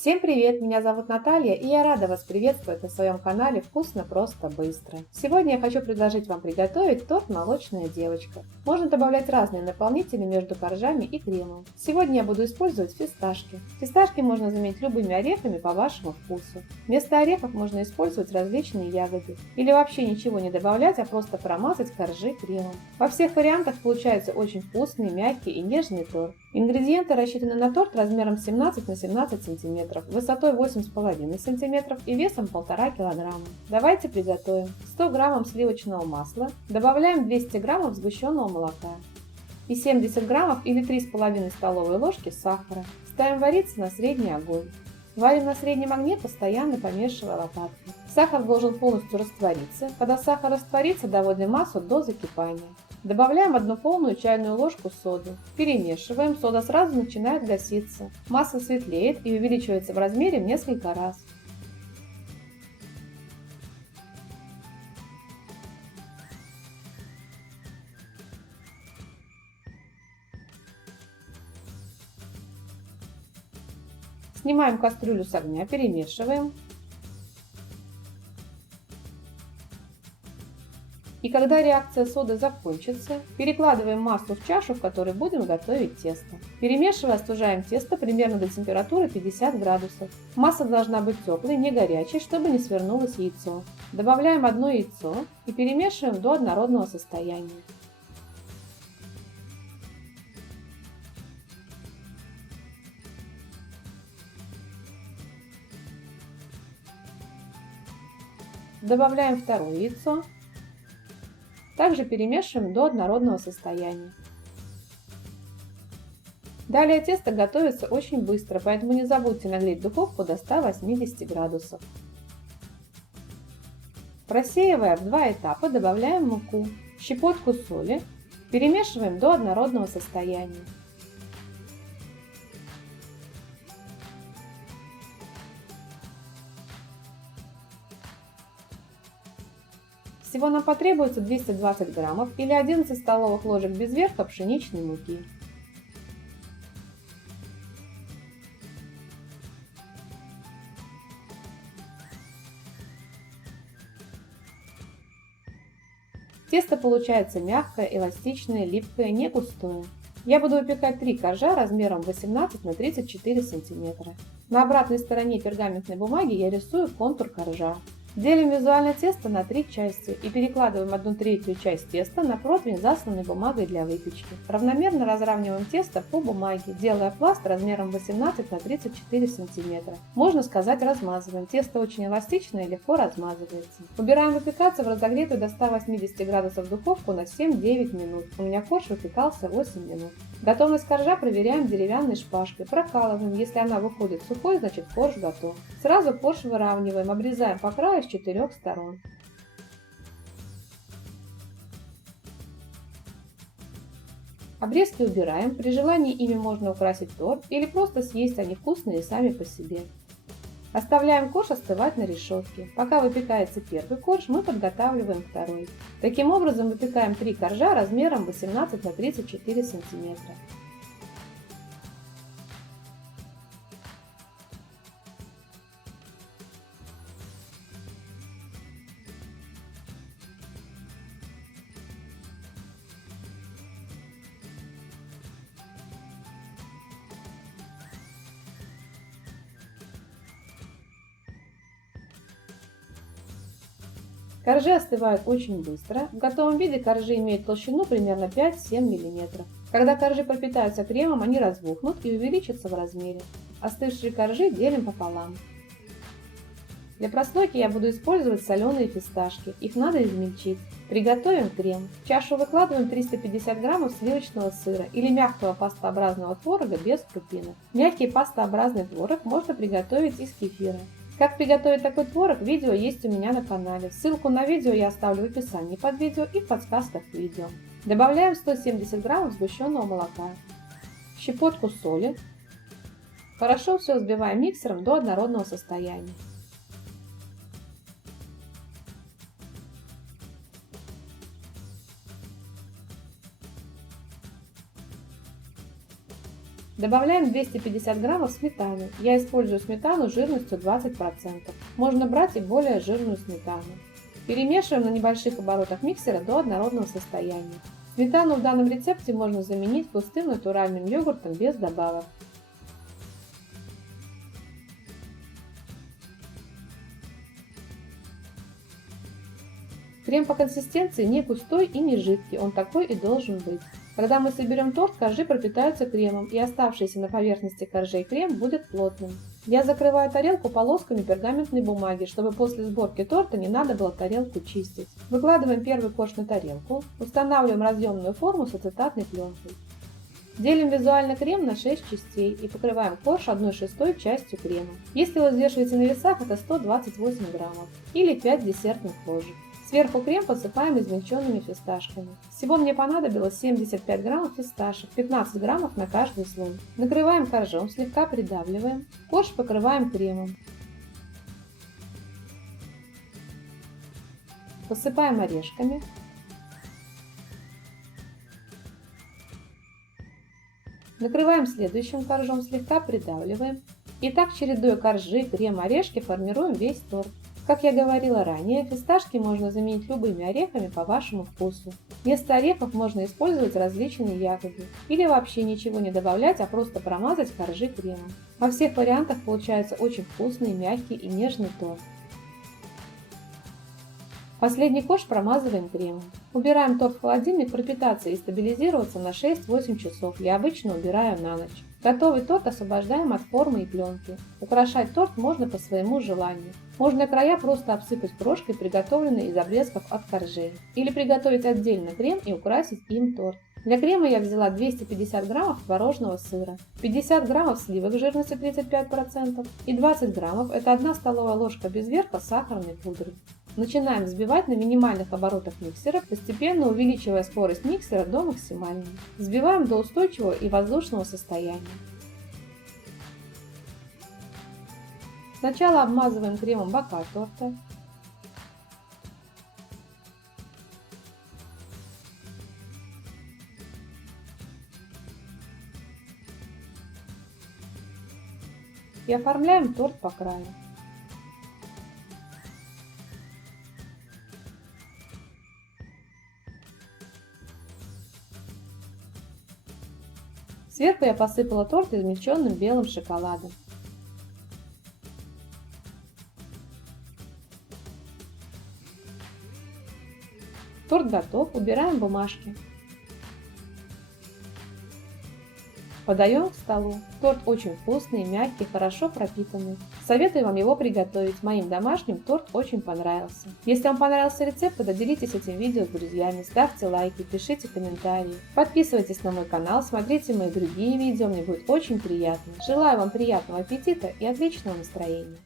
Всем привет, меня зовут Наталья, и я рада вас приветствовать на своем канале «Вкусно, просто, быстро». Сегодня я хочу предложить вам приготовить торт «Молочная девочка». Можно добавлять разные наполнители между коржами и кремом. Сегодня я буду использовать фисташки. Фисташки можно заменить любыми орехами по вашему вкусу. Вместо орехов можно использовать различные ягоды. Или вообще ничего не добавлять, а просто промазать коржи кремом. Во всех вариантах получается очень вкусный, мягкий и нежный торт. Ингредиенты рассчитаны на торт размером 17 на 17 см, высотой 8,5 см и весом 1,5 кг. Давайте приготовим. 100 г сливочного масла, добавляем 200 г сгущенного молока и 70 г или 3,5 столовые ложки сахара. Ставим вариться на средний огонь. Варим на среднем огне, постоянно помешивая лопаткой. Сахар должен полностью раствориться. Когда сахар растворится, доводим массу до закипания. Добавляем 1 полную чайную ложку соды. Перемешиваем, сода сразу начинает гаситься. Масса светлеет и увеличивается в размере в несколько раз. Снимаем кастрюлю с огня, перемешиваем. И когда реакция соды закончится, перекладываем массу в чашу, в которой будем готовить тесто. Перемешивая, остужаем тесто примерно до температуры 50 градусов. Масса должна быть теплой, не горячей, чтобы не свернулось яйцо. Добавляем одно яйцо и перемешиваем до однородного состояния. Добавляем второе яйцо. Также перемешиваем до однородного состояния. Далее тесто готовится очень быстро, поэтому не забудьте нагреть духовку до 180 градусов. Просеивая в два этапа, добавляем муку, щепотку соли, перемешиваем до однородного состояния. Всего нам потребуется 220 граммов или 11 столовых ложек без верха пшеничной муки. Тесто получается мягкое, эластичное, липкое, не густое. Я буду выпекать 3 коржа размером 18 на 34 см. На обратной стороне пергаментной бумаги я рисую контур коржа. Делим визуально тесто на 3 части и перекладываем 1/3 часть теста на противень, засланный бумагой для выпечки. Равномерно разравниваем тесто по бумаге, делая пласт размером 18 на 34 см. Можно сказать, размазываем. Тесто очень эластичное и легко размазывается. Убираем выпекаться в разогретую до 180 градусов духовку на 7-9 минут. У меня корж выпекался 8 минут. Готовность коржа проверяем деревянной шпажкой, прокалываем. Если она выходит сухой, значит корж готов. Сразу корж выравниваем, обрезаем по краю с 4 сторон. Обрезки убираем, при желании ими можно украсить торт или просто съесть, они вкусные сами по себе. Оставляем корж остывать на решетке. Пока выпекается первый корж, мы подготавливаем второй. Таким образом выпекаем 3 коржа размером 18 на 34 см. Коржи остывают очень быстро. В готовом виде коржи имеют толщину примерно 5-7 мм. Когда коржи пропитаются кремом, они разбухнут и увеличатся в размере. Остывшие коржи делим пополам. Для прослойки я буду использовать соленые фисташки. Их надо измельчить. Приготовим крем. В чашу выкладываем 350 граммов сливочного сыра или мягкого пастообразного творога без крупинок. Мягкий пастообразный творог можно приготовить из кефира. Как приготовить такой творог, видео есть у меня на канале. Ссылку на видео я оставлю в описании под видео и в подсказках к видео. Добавляем 170 граммов сгущенного молока, щепотку соли. Хорошо все взбиваем миксером до однородного состояния. Добавляем 250 граммов сметаны. Я использую сметану жирностью 20%. Можно брать и более жирную сметану. Перемешиваем на небольших оборотах миксера до однородного состояния. Сметану в данном рецепте можно заменить пустым натуральным йогуртом без добавок. Крем по консистенции не густой и не жидкий, он такой и должен быть. Когда мы соберем торт, коржи пропитаются кремом, и оставшийся на поверхности коржей крем будет плотным. Я закрываю тарелку полосками пергаментной бумаги, чтобы после сборки торта не надо было тарелку чистить. Выкладываем первый корж на тарелку, устанавливаем разъемную форму с ацетатной пленкой. Делим визуально крем на 6 частей и покрываем корж 1/6 частью крема. Если вы взвешиваете на весах, это 128 граммов или 5 десертных ложек. Сверху крем посыпаем измельченными фисташками. Всего мне понадобилось 75 граммов фисташек, 15 граммов на каждый слой. Накрываем коржом, слегка придавливаем. Корж покрываем кремом. Посыпаем орешками. Накрываем следующим коржом, слегка придавливаем. И так, чередуя коржи, крем, орешки, формируем весь торт. Как я говорила ранее, фисташки можно заменить любыми орехами по вашему вкусу. Вместо орехов можно использовать различные ягоды. Или вообще ничего не добавлять, а просто промазать коржи кремом. Во всех вариантах получается очень вкусный, мягкий и нежный торт. Последний корж промазываем кремом. Убираем торт в холодильник пропитаться и стабилизироваться на 6-8 часов. Я обычно убираю на ночь. Готовый торт освобождаем от формы и пленки. Украшать торт можно по своему желанию. Можно края просто обсыпать крошкой, приготовленной из обрезков от коржей. Или приготовить отдельно крем и украсить им торт. Для крема я взяла 250 граммов творожного сыра, 50 граммов сливок жирностью 35% и 20 граммов – это 1 столовая ложка без верха сахарной пудры. Начинаем взбивать на минимальных оборотах миксера, постепенно увеличивая скорость миксера до максимальной. Взбиваем до устойчивого и воздушного состояния. Сначала обмазываем кремом бока торта. И оформляем торт по краю. Сверху я посыпала торт измельченным белым шоколадом. Торт готов, убираем бумажки. Подаем к столу. Торт очень вкусный, мягкий, хорошо пропитанный. Советую вам его приготовить. Моим домашним торт очень понравился. Если вам понравился рецепт, то делитесь этим видео с друзьями, ставьте лайки, пишите комментарии. Подписывайтесь на мой канал, смотрите мои другие видео, мне будет очень приятно. Желаю вам приятного аппетита и отличного настроения.